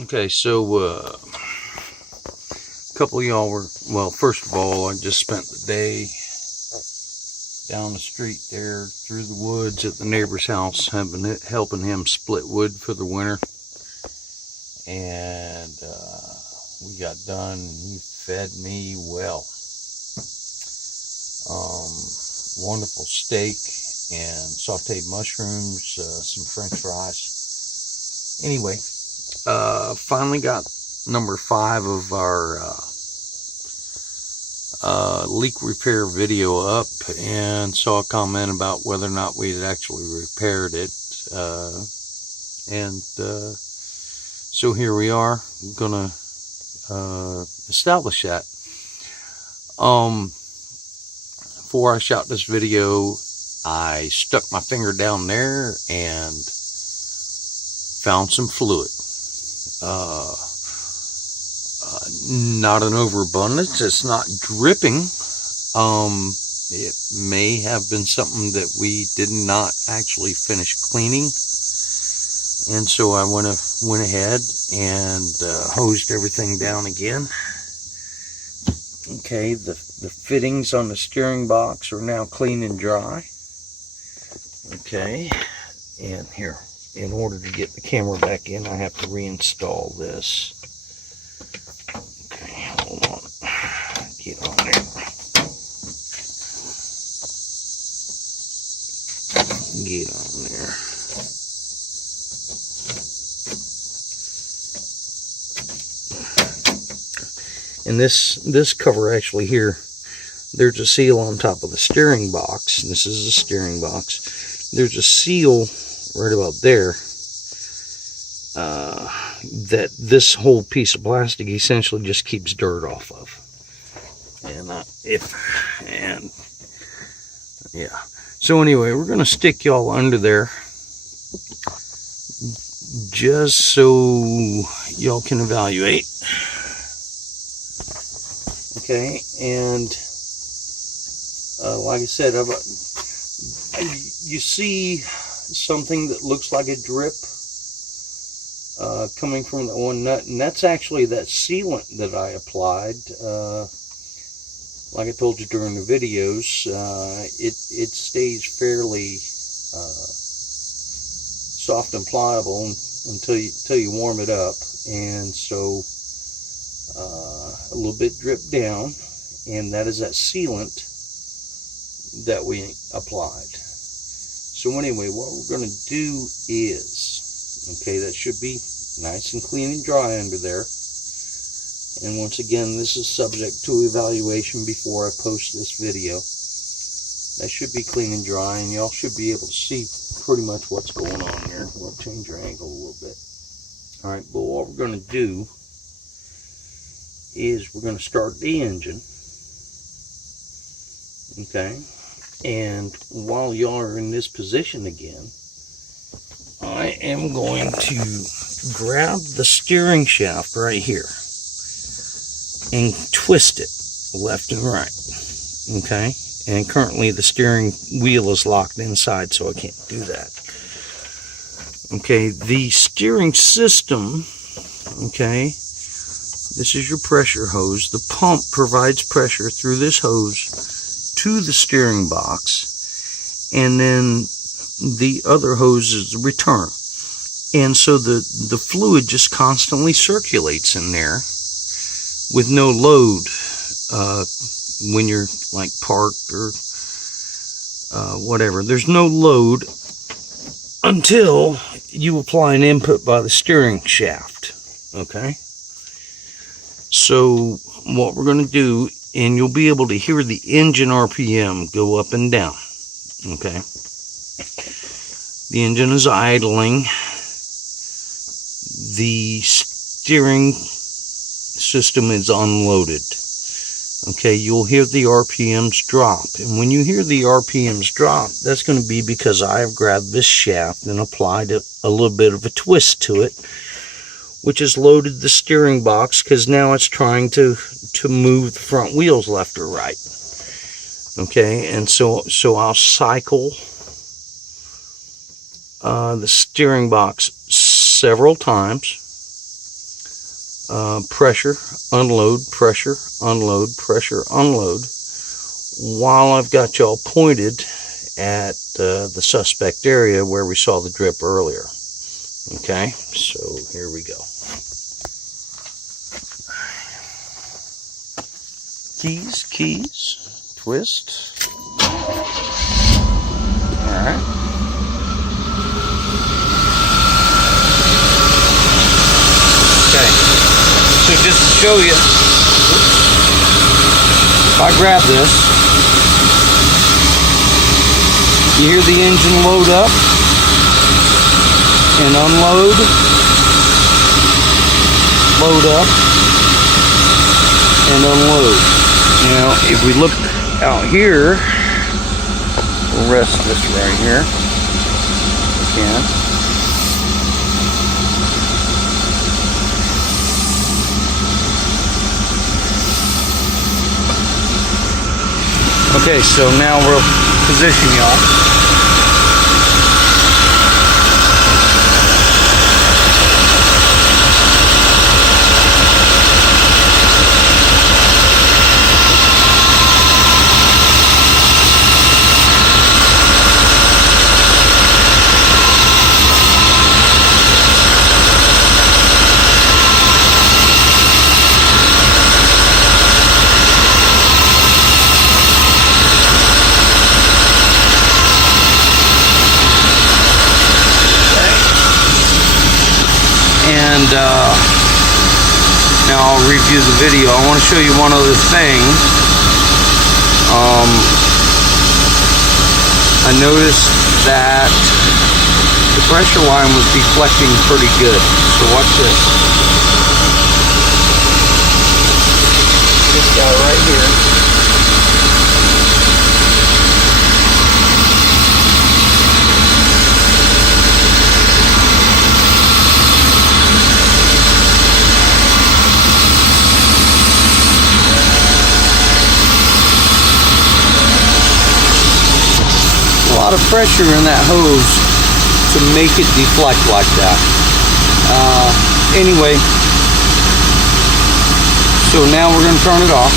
Okay, so a couple of y'all were, well, first of all, I just spent the day down the street there through the woods at the neighbor's house, helping him split wood for the winter. And we got done, and he fed me well. Wonderful steak and sauteed mushrooms, some french fries. Anyway, finally got number 5 of our leak repair video up, and saw a comment about whether or not we had actually repaired it. So here we are, gonna establish that. Before I shot this video, I stuck my finger down there and found some fluid. Not an overabundance, it's not dripping. It may have been something that we did not actually finish cleaning, and so I went ahead and hosed everything down again. Okay, the fittings on the steering box are now clean and dry. Okay, and here, in order to get the camera back in, I have to reinstall this. Okay, hold on. Get on there. Get on there. And this cover actually here, there's a seal on top of the steering box. This is the steering box. There's a seal right about there that this whole piece of plastic essentially just keeps dirt off of. And yeah. So anyway, we're gonna stick y'all under there just so y'all can evaluate. Okay, and like I said, you see something that looks like a drip coming from that one nut, and that's actually that sealant that I applied. Like I told you during the videos, it stays fairly soft and pliable until you warm it up, and so a little bit dripped down, and that is that sealant that we applied. So anyway, what we're going to do is, okay, that should be nice and clean and dry under there. And once again, this is subject to evaluation before I post this video. That should be clean and dry, and y'all should be able to see pretty much what's going on here. We'll change your angle a little bit. Alright, but what we're going to do is we're going to start the engine. Okay, and while y'all are in this position again, I am going to grab the steering shaft right here and twist it left and right. Okay, and currently the steering wheel is locked inside, so I can't do that. Okay, the steering system, okay, this is your pressure hose. The pump provides pressure through this hose to the steering box, and then the other hose is the return. And so the fluid just constantly circulates in there with no load when you're like parked or whatever. There's no load until you apply an input by the steering shaft. Okay, so what we're going to do, and you'll be able to hear the engine RPM go up and down. Okay, the engine is idling. The steering system is unloaded. Okay, you'll hear the RPMs drop, and when you hear the RPMs drop, that's going to be because I have grabbed this shaft and applied a little bit of a twist to it, which has loaded the steering box, because now it's trying to move the front wheels left or right. Okay, and so I'll cycle the steering box several times, pressure, unload, pressure, unload, pressure, unload, while I've got y'all pointed at the suspect area where we saw the drip earlier. Okay, so here we go. Keys, twist. Alright. Okay, so just to show you, if I grab this, you hear the engine load up and unload, load up and unload. Now, if we look out here, we'll rest this right here. Again. Okay, so now we'll position y'all. And now I'll review the video. I want to show you one other thing. I noticed that the pressure line was deflecting pretty good. So watch this. This guy right here. A lot of pressure in that hose to make it deflect like that. Anyway, so now we're going to turn it off.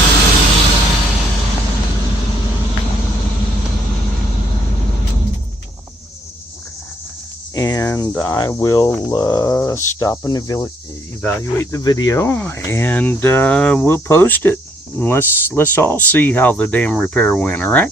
And I will stop and evaluate the video, and we'll post it. Let's all see how the damn repair went, all right?